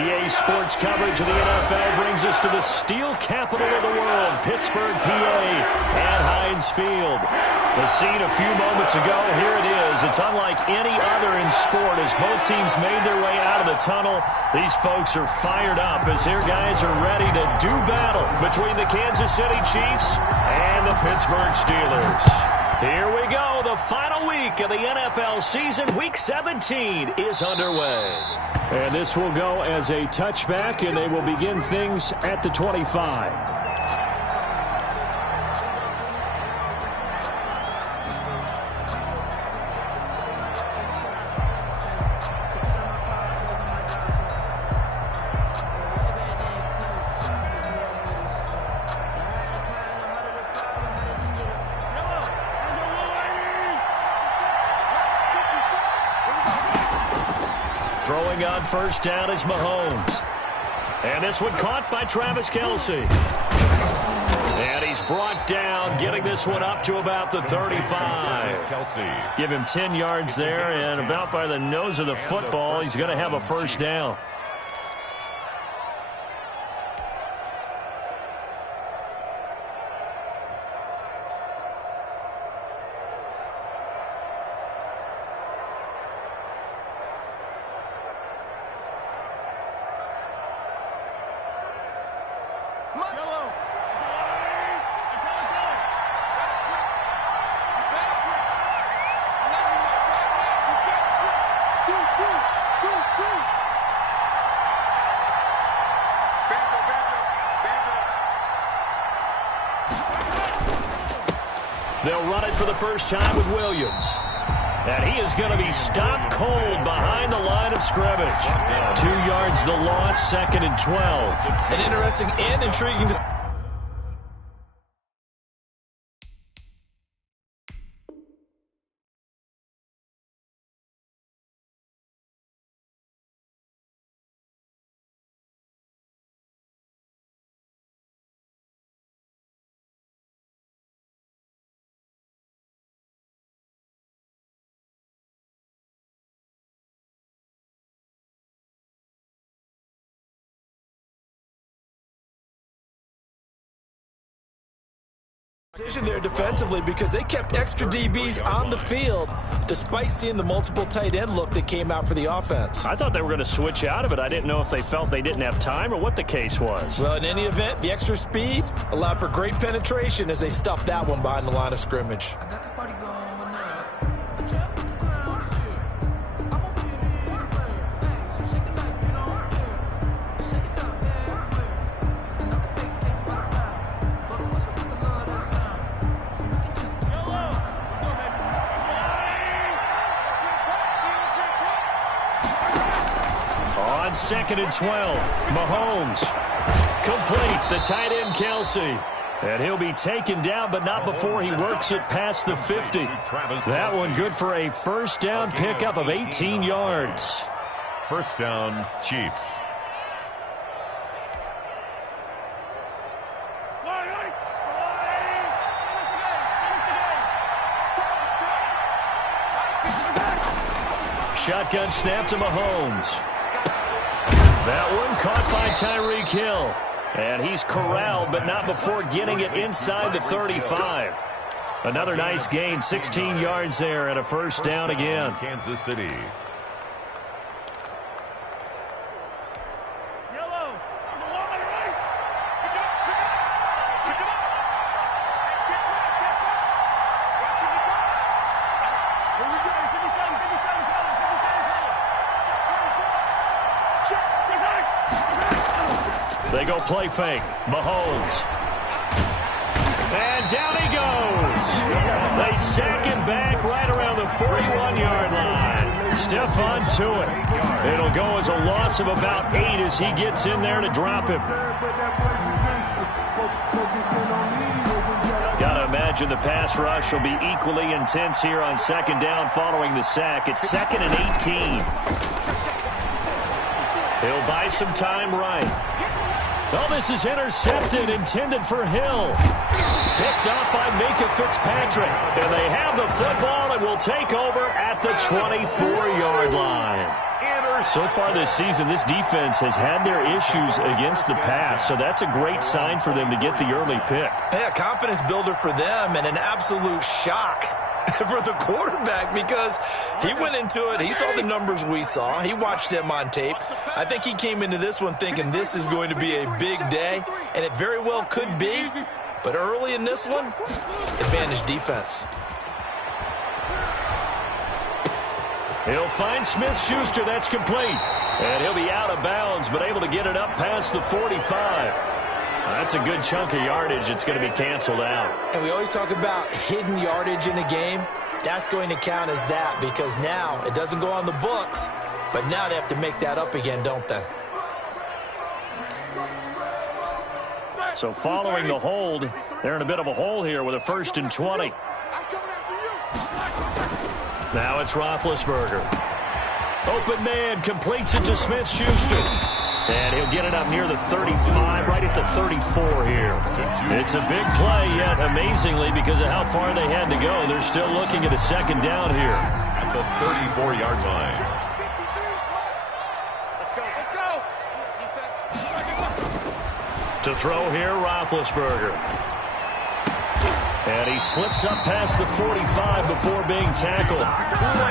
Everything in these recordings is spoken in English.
EA Sports coverage of the NFL brings us to the steel capital of the world, Pittsburgh, PA, at Heinz Field. The scene a few moments ago, here it is. It's unlike any other in sport as both teams made their way out of the tunnel. These folks are fired up as their guys are ready to do battle between the Kansas City Chiefs and the Pittsburgh Steelers. Here we go. The final week of the NFL season, Week 17, is underway. And this will go as a touchback, and they will begin things at the 25. Throwing on first down is Mahomes. And this one caught by Travis Kelce. And he's brought down, getting this one up to about the 35. Give him 10 yards there, and about by the nose of the football, he's going to have a first down. They'll run it for the first time with Williams. And he is going to be stopped cold behind the line of scrimmage. 2 yards the loss, 2nd and 12. An interesting and intriguing discussion. There defensively because they kept extra DBs on the field despite seeing the multiple tight end look that came out for the offense. I thought they were going to switch out of it. I didn't know if they felt they didn't have time or what the case was. Well, in any event, the extra speed allowed for great penetration as they stuffed that one behind the line of scrimmage. On 2nd and 12, Mahomes complete, the tight end Kelce. And he'll be taken down, but not before he works it past the 50. That one good for a first down pickup of 18 yards. First down, Chiefs. Shotgun snap to Mahomes. That one caught by Tyreek Hill. And he's corralled, but not before getting it inside the 35. Another nice gain, 16 yards there, and a first down again. Kansas City. They go play fake. Mahomes. And down he goes. They sack him back right around the 41-yard line. Stephon Tuitt. It'll go as a loss of about 8 as he gets in there to drop him. Gotta imagine the pass rush will be equally intense here on 2nd down following the sack. It's 2nd and 18. He'll buy some time right. Oh, this is intercepted, intended for Hill. Picked up by Minka Fitzpatrick. And they have the football and will take over at the 24-yard line. So far this season, this defense has had their issues against the pass, so that's a great sign for them to get the early pick. Yeah, confidence builder for them and an absolute shock for the quarterback because he went into it. He saw the numbers we saw. He watched them on tape. I think he came into this one thinking this is going to be a big day, and it very well could be. But early in this one, advantage defense. He'll find Smith-Schuster. That's complete. And he'll be out of bounds, but able to get it up past the 45. That's a good chunk of yardage. It's going to be canceled out. And we always talk about hidden yardage in a game. That's going to count as that because now it doesn't go on the books, but now they have to make that up again, don't they? So following the hold, they're in a bit of a hole here with a 1st and 20. Now it's Roethlisberger. Open man, completes it to Smith-Schuster. And he'll get it up near the 35, right at the 34 here. It's a big play, yet amazingly, because of how far they had to go, they're still looking at a 2nd down here. At the 34-yard line. Let's go. To throw here, Roethlisberger. And he slips up past the 45 before being tackled.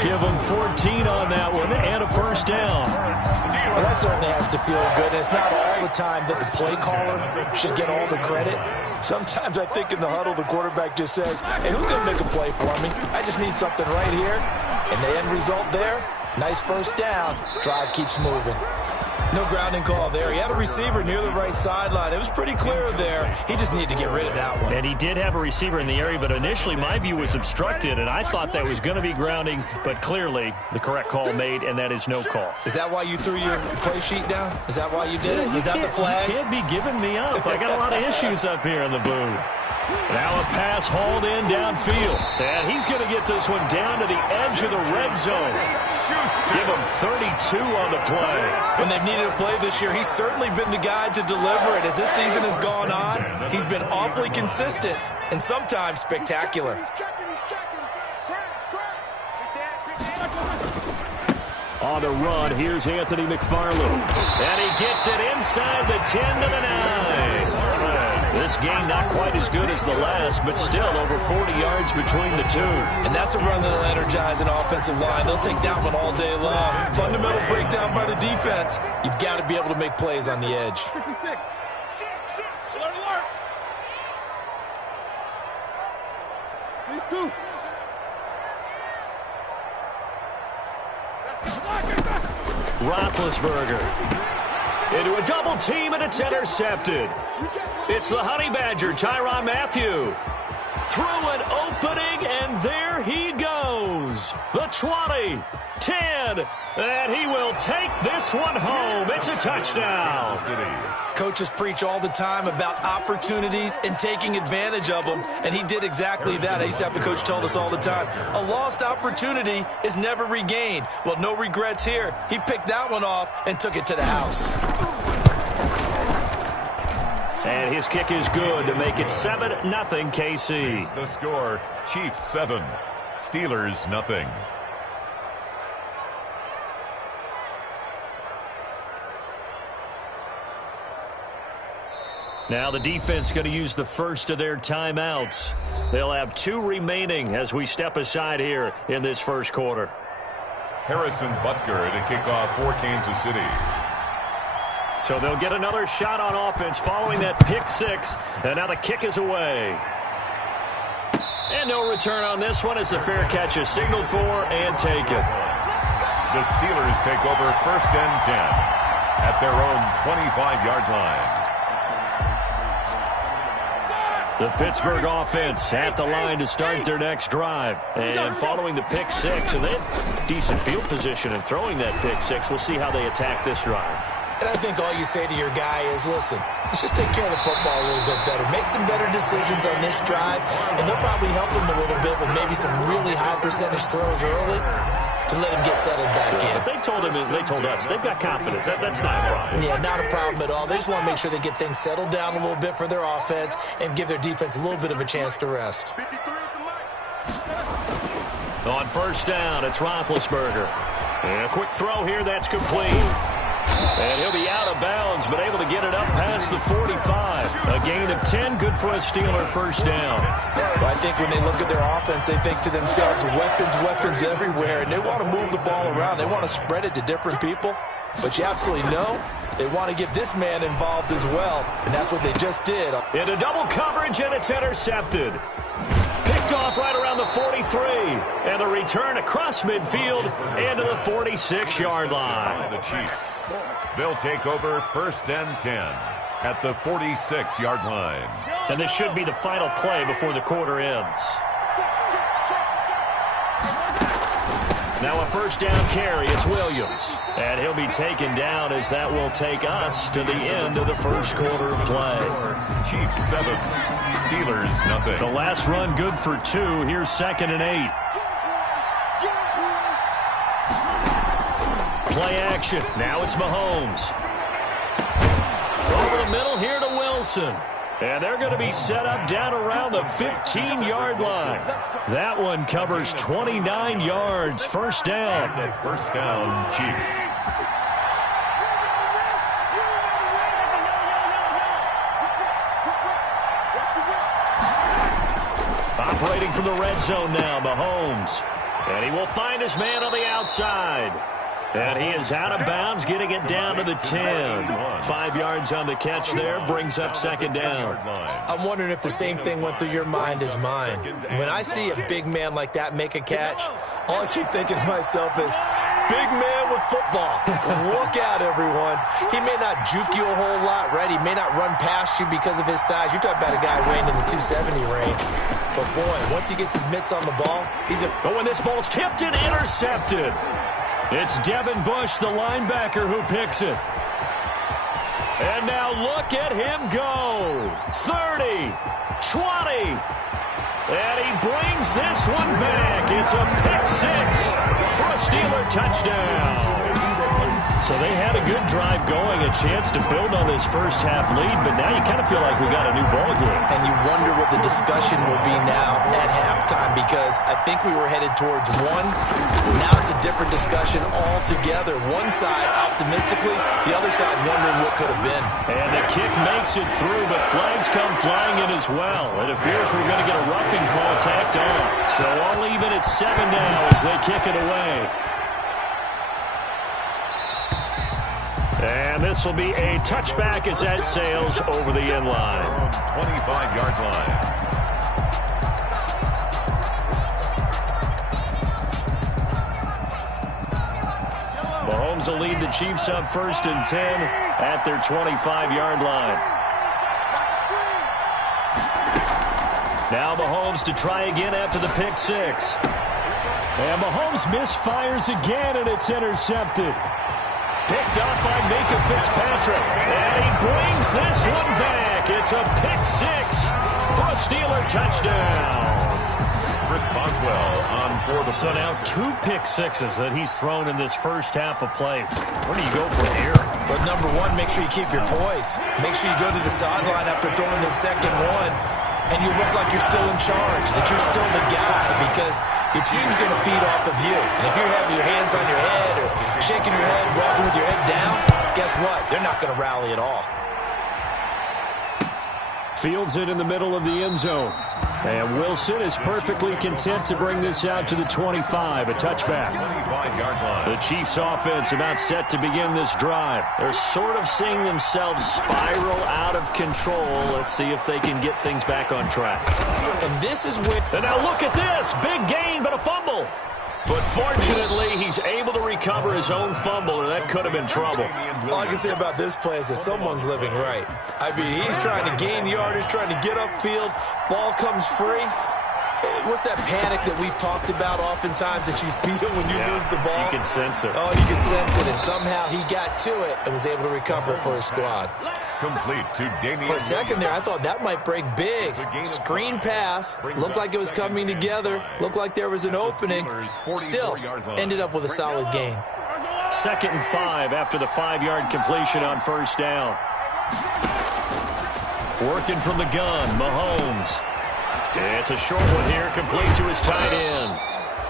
Give him 14 on that one and a 1st down. Well, that certainly has to feel good. It's not all the time that the play caller should get all the credit. Sometimes I think in the huddle, the quarterback just says, hey, who's going to make a play for me? I just need something right here. And the end result there, nice 1st down. Drive keeps moving. No grounding call there. He had a receiver near the right sideline. It was pretty clear there. He just needed to get rid of that one. And he did have a receiver in the area, but initially my view was obstructed, and I thought that was going to be grounding, but clearly the correct call made, and that is no call. Is that why you threw your play sheet down? Is that why you did it? Is that the flag? You can't be giving me up. I got a lot of issues up here in the booth. Now a pass hauled in downfield. And he's going to get this one down to the edge of the red zone. Give him 32 on the play. When they've needed a play this year, he's certainly been the guy to deliver it. As this season has gone on, he's been awfully consistent and sometimes spectacular. On the run, here's Anthony McFarland. And he gets it inside the 10 to the 9. This game not quite as good as the last, but still over 40 yards between the two. And that's a run that'll energize an offensive line. They'll take that one all day long. Fundamental breakdown by the defense. You've got to be able to make plays on the edge. Roethlisberger into a double team, and it's intercepted. It's the Honey Badger, Tyrann Mathieu. Through an opening, and there he goes. The 20, 10, and he will take this one home. It's a touchdown. Coaches preach all the time about opportunities and taking advantage of them, and he did exactly that. I used to have a coach told us all the time, a lost opportunity is never regained. Well, no regrets here. He picked that one off and took it to the house. And his kick is good to make it 7-0 KC. The score, Chiefs 7, Steelers nothing. Now the defense going to use the first of their timeouts. They'll have 2 remaining as we step aside here in this first quarter. Harrison Butker to kick off for Kansas City. So they'll get another shot on offense following that pick 6. And now the kick is away. And no return on this one as the fair catch is signaled for and taken. The Steelers take over 1st and 10 at their own 25-yard line. The Pittsburgh offense at the line to start their next drive. And following the pick 6, and they had decent field position in throwing that pick 6. We'll see how they attack this drive. And I think all you say to your guy is, listen, let's just take care of the football a little bit better. Make some better decisions on this drive, and they'll probably help him a little bit with maybe some really high percentage throws early to let him get settled back in. But they told us, they've got confidence. That's not a problem. Yeah, not a problem at all. They just want to make sure they get things settled down a little bit for their offense and give their defense a little bit of a chance to rest. On 1st down, it's Roethlisberger. And a quick throw here, that's complete. And he'll be out of bounds, but able to get it up past the 45. A gain of 10, good for a Steeler first down. Well, I think when they look at their offense, they think to themselves, weapons, weapons everywhere, and they want to move the ball around. They want to spread it to different people, but you absolutely know they want to get this man involved as well, and that's what they just did. Into double coverage, and it's intercepted. Picked off right around the 43. And the return across midfield into the 46-yard line. The Chiefs. They'll take over first and 10 at the 46-yard line. And this should be the final play before the quarter ends. Now a first down carry. It's Williams. And he'll be taken down as that will take us to the end of the first quarter of play. Chiefs 7, Steelers nothing. The last run good for 2. Here's 2nd and 8. Play action. Now it's Mahomes. Over the middle here to Wilson. And they're going to be set up down around the 15-yard line. That one covers 29 yards. First down. First down, Chiefs. Operating from the red zone now, Mahomes. And he will find his man on the outside. And he is out of bounds, getting it down to the 10. 5 yards on the catch there, brings up 2nd down. I'm wondering if the same thing went through your mind as mine. When I see a big man like that make a catch, all I keep thinking to myself is, big man with football. Look out, everyone. He may not juke you a whole lot, right? He may not run past you because of his size. You're talking about a guy weighing in the 270 range. But, boy, once he gets his mitts on the ball, he's a... But when this ball's tipped and intercepted, it's Devin Bush, the linebacker, who picks it. And now look at him go. 30, 20. And he brings this one back. It's a pick 6 for a Steeler touchdown. So they had a good drive going, a chance to build on this first half lead, but now you kind of feel like we got a new ball game. And you wonder what the discussion will be now at halftime, because I think we were headed towards one. Now it's a different discussion altogether. One side optimistically, the other side wondering what could have been. And the kick makes it through, but flags come flying in as well. It appears we're going to get a roughing call tacked on. So all even at 7 now as they kick it away. And this will be a touchback as that sails over the end line. 25-yard line. Mahomes will lead the Chiefs up 1st and 10 at their 25-yard line. Now Mahomes to try again after the pick 6. And Mahomes misfires again, and it's intercepted. Picked up by Minka Fitzpatrick. And he brings this one back. It's a pick 6 for a Steeler touchdown. Chris Boswell on for the So now 2 pick 6s that he's thrown in this first half of play. Where do you go from here? But number one, make sure you keep your poise. Make sure you go to the sideline after throwing the second one, and you look like you're still in charge, that you're still the guy, because your team's going to feed off of you. And if you're having your hands on your head or shaking your head, walking with your head down, guess what? They're not going to rally at all. Fields it in the middle of the end zone. And Wilson is perfectly content to bring this out to the 25, a touchback. 25-yard line. The Chiefs offense about set to begin this drive. They're sort of seeing themselves spiral out of control. Let's see if they can get things back on track. And this is where... And now look at this. Big gain, but a fumble. But fortunately, he's able to recover his own fumble, or that could have been trouble. All I can say about this play is that someone's living right. I mean, he's trying to gain yardage, trying to get upfield. Ball comes free. What's that panic that we've talked about oftentimes that you feel when you lose the ball? You can sense it. Oh, you can sense it, and somehow he got to it and was able to recover it for his squad. Complete to Damian. For a second there, I thought that might break big. Screen pass. Looked like it was coming together. Looked like there was an opening. Still, ended up with a solid gain. 2nd and 5 after the 5-yard completion on first down. Working from the gun, Mahomes. It's a short one here, complete to his tight end.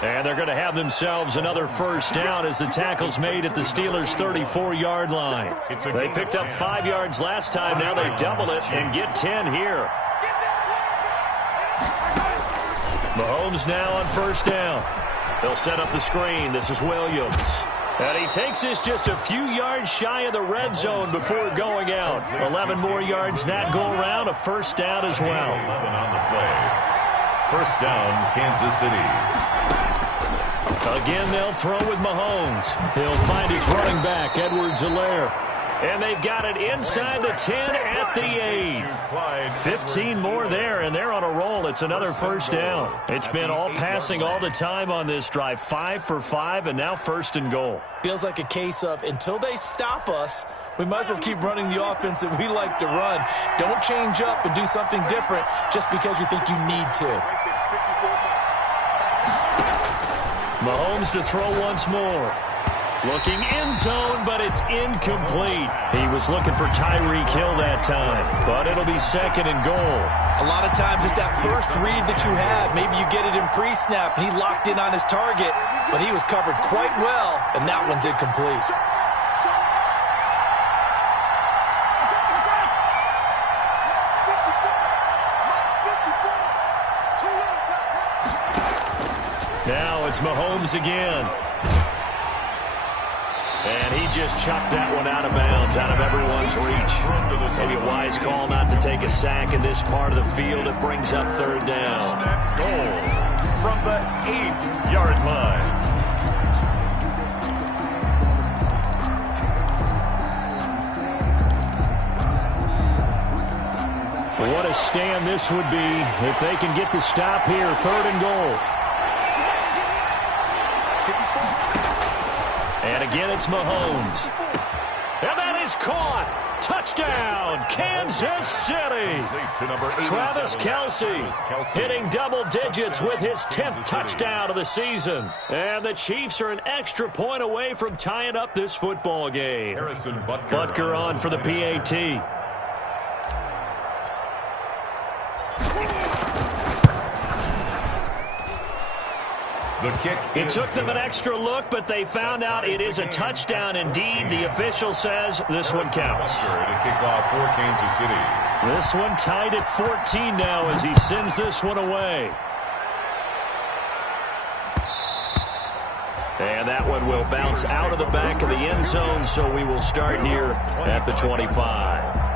And they're going to have themselves another first down as the tackle's made at the Steelers' 34-yard line. They picked up 5 yards last time. Now they double it and get 10 here. Mahomes now on first down. They'll set up the screen. This is Williams. And he takes this just a few yards shy of the red zone before going out. 11 more yards that go around. A first down as well. 11 on the play. First down, Kansas City. Again, they'll throw with Mahomes. He'll find his running back, Edwards-Helaire. And they've got it inside the 10 at the 8. 15 more there, and they're on a roll. It's another first down. It's been all passing all the time on this drive. 5 for 5, and now first and goal. Feels like a case of until they stop us, we might as well keep running the offense that we like to run. Don't change up and do something different just because you think you need to. Mahomes to throw once more. Looking end zone, but it's incomplete. He was looking for Tyreek Hill that time, but it'll be second and goal. A lot of times it's that first read that you have. Maybe you get it in pre-snap, and he locked in on his target, but he was covered quite well, and that one's incomplete. Now it's Mahomes again. And he just chucked that one out of bounds, out of everyone's reach. Maybe a wise call not to take a sack in this part of the field. It brings up third down. Goal from the 8-yard line. What a stand this would be if they can get the stop here. Third and goal. And again, it's Mahomes. And that is caught. Touchdown, Kansas City. Travis Kelce hitting double digits with his 10th touchdown of the season. And the Chiefs are an extra point away from tying up this football game. Butker on for the PAT. The kick. It took them an extra look, but they found out it is a touchdown indeed. The official says this one counts. To kick off for Kansas City. This one tied at 14 now as he sends this one away. And that one will bounce out of the back of the end zone, so we will start here at the 25.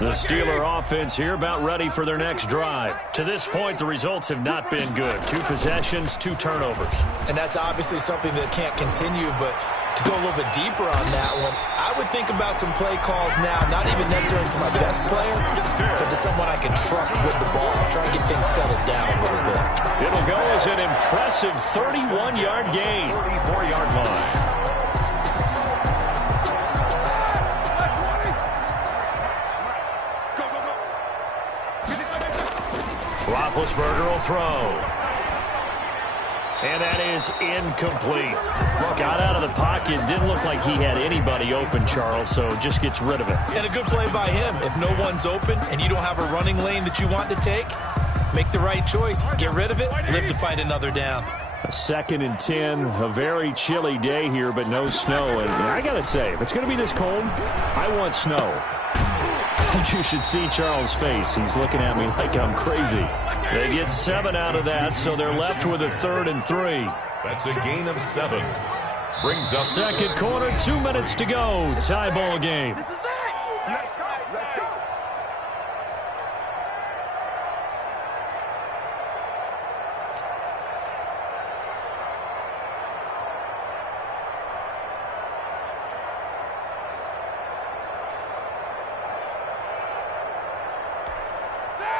The Steeler offense here about ready for their next drive. To this point, the results have not been good. 2 possessions, 2 turnovers. And that's obviously something that can't continue, but to go a little bit deeper on that one, I would think about some play calls now, not even necessarily to my best player, but to someone I can trust with the ball. Try and get things settled down a little bit. It'll go as an impressive 31-yard gain. 34-yard line. Roethlisberger will throw. And that is incomplete. Got out of the pocket. Didn't look like he had anybody open, Charles, so just gets rid of it. And a good play by him. If no one's open and you don't have a running lane that you want to take, make the right choice. Get rid of it. Live to fight another down. A 2nd and 10. A very chilly day here, but no snow. And I got to say, if it's going to be this cold, I want snow. You should see Charles' face. He's looking at me like I'm crazy. They get 7 out of that, so they're left with a 3rd and 3. That's a gain of 7. Brings up second quarter, 2 minutes to go. Tie ball game.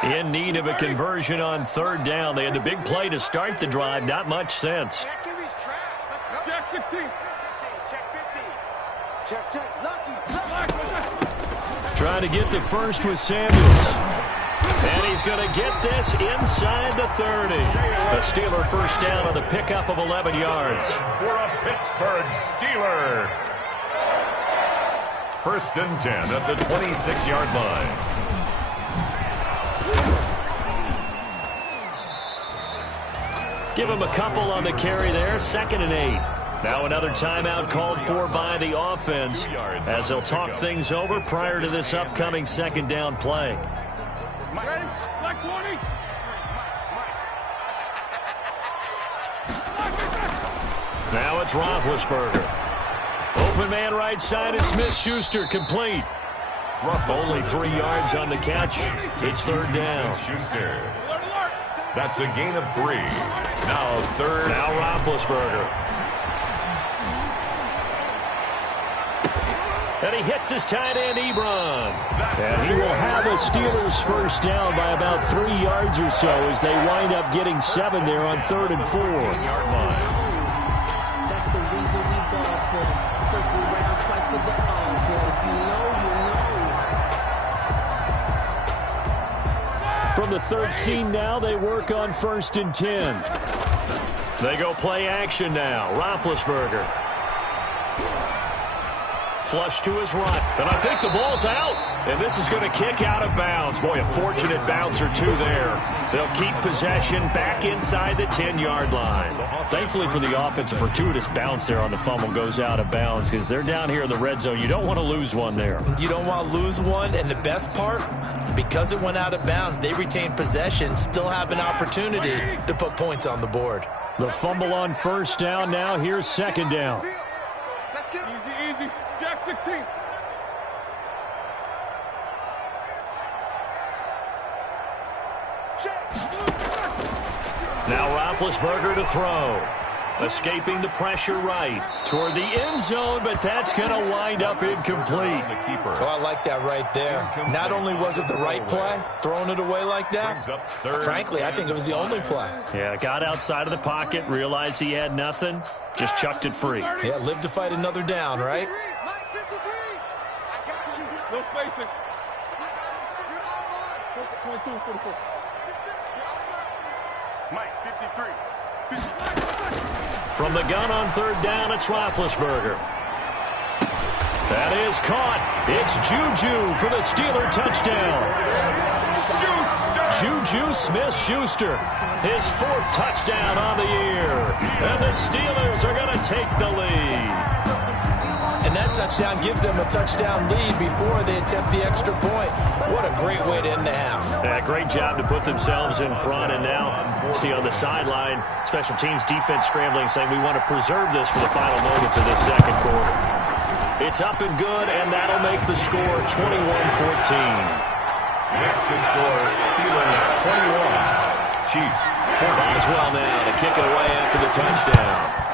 In need of a conversion on 3rd down. They had the big play to start the drive. Not much sense. Check 16. Trying to get the first with Samuels. And he's going to get this inside the 30. A Steeler first down on the pickup of 11 yards. For a Pittsburgh Steeler. First and 10 at the 26-yard line. Give him a couple on the carry there. 2nd and 8. Now another timeout called for by the offense as they'll talk things over prior to this upcoming 2nd down play. Black 20. Now it's Roethlisberger. Open man right side is Smith-Schuster, complete. Only 3 yards on the catch. It's 3rd down. Schuster. That's a gain of 3. Now 3rd. Now Roethlisberger. And he hits his tight end, Ebron. And he will have a Steelers first down by about 3 yards or so as they wind up getting 7 there on 3rd and 4. Yard line. That's the reason we ball for. Circle round twice for the encore. If you know, you know. From the 13 now, they work on 1st and 10. They go play action now. Roethlisberger. Flush to his right. And I think the ball's out. And this is going to kick out of bounds. Boy, a fortunate bounce or two there. They'll keep possession back inside the 10-yard line. Thankfully for the offense, a fortuitous bounce there on the fumble goes out of bounds because they're down here in the red zone. You don't want to lose one there. You don't want to lose one, and the best part, because it went out of bounds, they retain possession, still have an opportunity to put points on the board. The fumble on 1st down. Now here's 2nd down. Let's get easy. Jack 16. Now Roethlisberger to throw. Escaping the pressure right toward the end zone, but that's going to wind up incomplete. Oh, I like that right there. Not only was it the right play, throwing it away like that, frankly, I think it was the only play. Yeah, got outside of the pocket, realized he had nothing, just chucked it free. Yeah, live to fight another down, right? No spacing. 22, 44. Mike, 53. From the gun on 3rd down, it's Roethlisberger. That is caught. It's Juju for the Steeler touchdown. Juju Smith-Schuster, his 4th touchdown on the year. And the Steelers are going to take the lead. And that touchdown gives them a touchdown lead before they attempt the extra point. What a great way to end the half. Yeah, great job to put themselves in front. And now, see on the sideline, special teams defense scrambling, saying we want to preserve this for the final moments of this 2nd quarter. It's up and good, and that'll make the score 21-14. Next to score, Steelers 21. Chiefs 14. Boswell now to kick it away after the touchdown.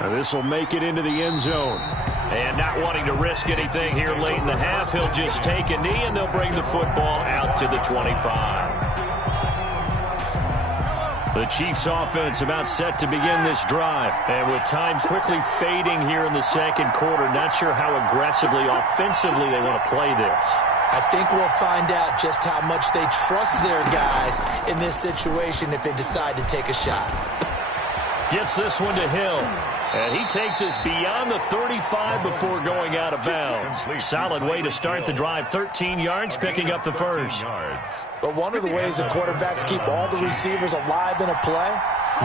Now this will make it into the end zone. And not wanting to risk anything here late in the half, he'll just take a knee, and they'll bring the football out to the 25. The Chiefs offense about set to begin this drive. And with time quickly fading here in the 2nd quarter, not sure how aggressively, offensively they want to play this. I think we'll find out just how much they trust their guys in this situation if they decide to take a shot. Gets this one to Hill. And he takes us beyond the 35 before going out of bounds. Solid way to start the drive. 13 yards, picking up the first. But one of the ways that quarterbacks keep all the receivers alive in a play,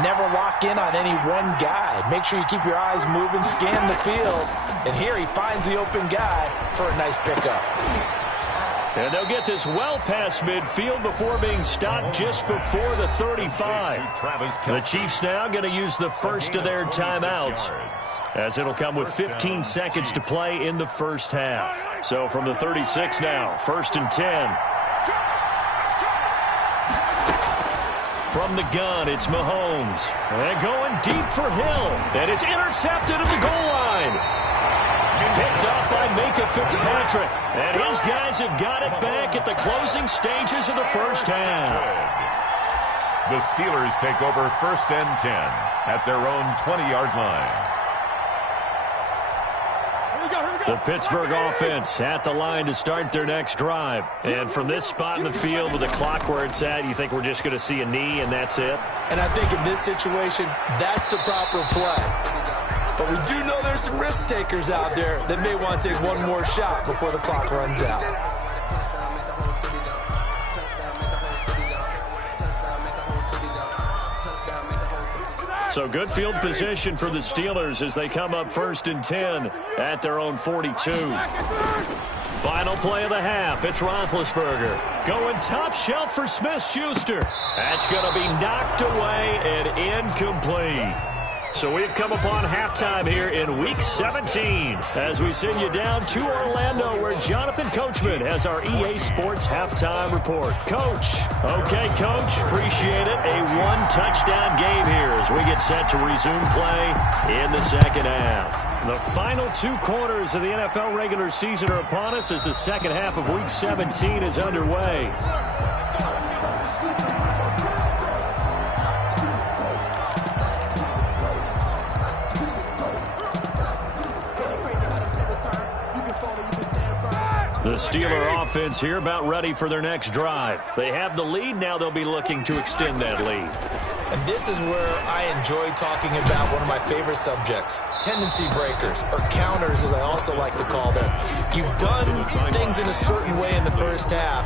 never lock in on any one guy. Make sure you keep your eyes moving, scan the field. And here he finds the open guy for a nice pickup. And they'll get this well past midfield before being stopped just before the 35. The Chiefs now going to use the first of their timeouts, as it'll come with 15 seconds to play in the first half. So from the 36 now, 1st and 10. From the gun, it's Mahomes. And going deep for Hill. And it's intercepted at the goal line. Picked off by Minka Fitzpatrick. And his guys have got it back at the closing stages of the first half. The Steelers take over 1st and 10 at their own 20-yard line. The Pittsburgh offense at the line to start their next drive. And from this spot in the field with the clock where it's at, you think we're just going to see a knee and that's it? And I think in this situation, that's the proper play. But we do know there's some risk takers out there that may want to take one more shot before the clock runs out. So good field position for the Steelers as they come up 1st and 10 at their own 42. Final play of the half. It's Roethlisberger going top shelf for Smith-Schuster. That's going to be knocked away and incomplete. So we've come upon halftime here in Week 17 as we send you down to Orlando where Jonathan Coachman has our EA Sports Halftime Report. Coach. Okay, Coach. Appreciate it. A one-touchdown game here as we get set to resume play in the second half. The final 2 quarters of the NFL regular season are upon us as the second half of Week 17 is underway. The Steeler offense here about ready for their next drive. They have the lead. Now they'll be looking to extend that lead. And this is where I enjoy talking about one of my favorite subjects, tendency breakers, or counters as I also like to call them. You've done things in a certain way in the first half,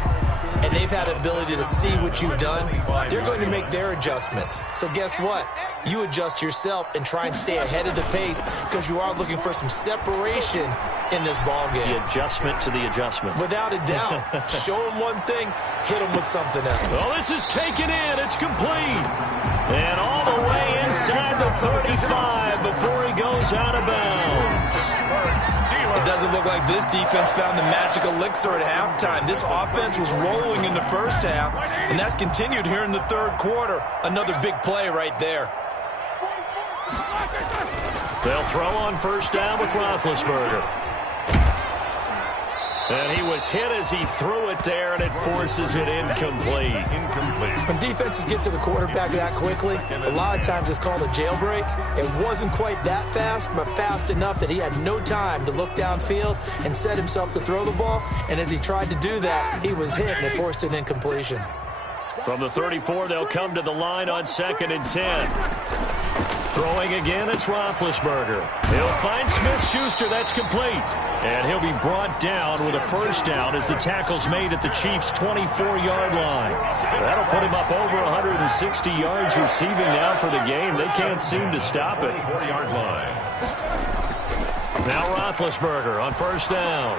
and they've had the ability to see what you've done. They're going to make their adjustments. So guess what? You adjust yourself and try and stay ahead of the pace because you are looking for some separation in this ball game. The adjustment to the adjustment. Without a doubt. Show them one thing, hit them with something else. Well, this is taken in. It's complete. And all the way inside the 35 before he goes out of bounds. It doesn't look like this defense found the magic elixir at halftime. This offense was rolling in the first half, and that's continued here in the third quarter. Another big play right there. They'll throw on first down with Roethlisberger. And he was hit as he threw it there, and it forces it incomplete. When defenses get to the quarterback that quickly, a lot of times it's called a jailbreak. It wasn't quite that fast, but fast enough that he had no time to look downfield and set himself to throw the ball. And as he tried to do that, he was hit, and it forced an incompletion. From the 34, they'll come to the line on 2nd and 10. Throwing again, it's Roethlisberger. He'll find Smith-Schuster. That's complete. And he'll be brought down with a first down as the tackle's made at the Chiefs' 24-yard line. That'll put him up over 160 yards receiving now for the game. They can't seem to stop it. 4-yard line. Now Roethlisberger on first down.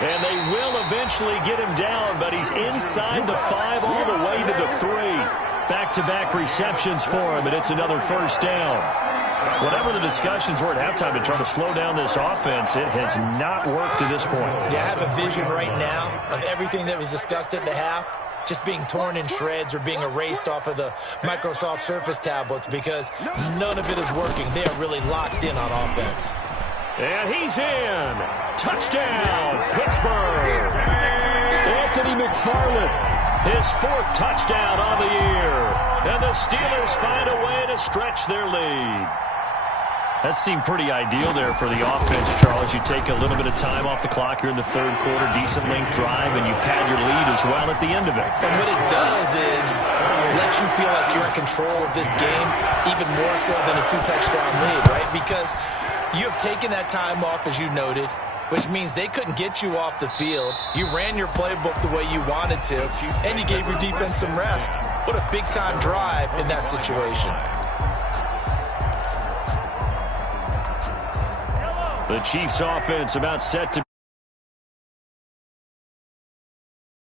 And they will eventually get him down, but he's inside the 5 all the way to the 3. Back-to-back receptions for him, and it's another first down. Whatever the discussions were at halftime to try to slow down this offense, it has not worked to this point. Yeah, I have a vision right now of everything that was discussed at the half just being torn in shreds or being erased off of the Microsoft Surface tablets because none of it is working. They are really locked in on offense. And he's in. Touchdown, Pittsburgh. Anthony McFarland. His 4th touchdown on the year. And the Steelers find a way to stretch their lead. That seemed pretty ideal there for the offense, Charles. You take a little bit of time off the clock here in the third quarter, decent length drive, and you pad your lead as well at the end of it. And what it does is let you feel like you're in control of this game, even more so than a 2-touchdown lead, right? Because you have taken that time off, as you noted, which means they couldn't get you off the field. You ran your playbook the way you wanted to, and you gave your defense some rest. What a big-time drive in that situation. The Chiefs offense about set to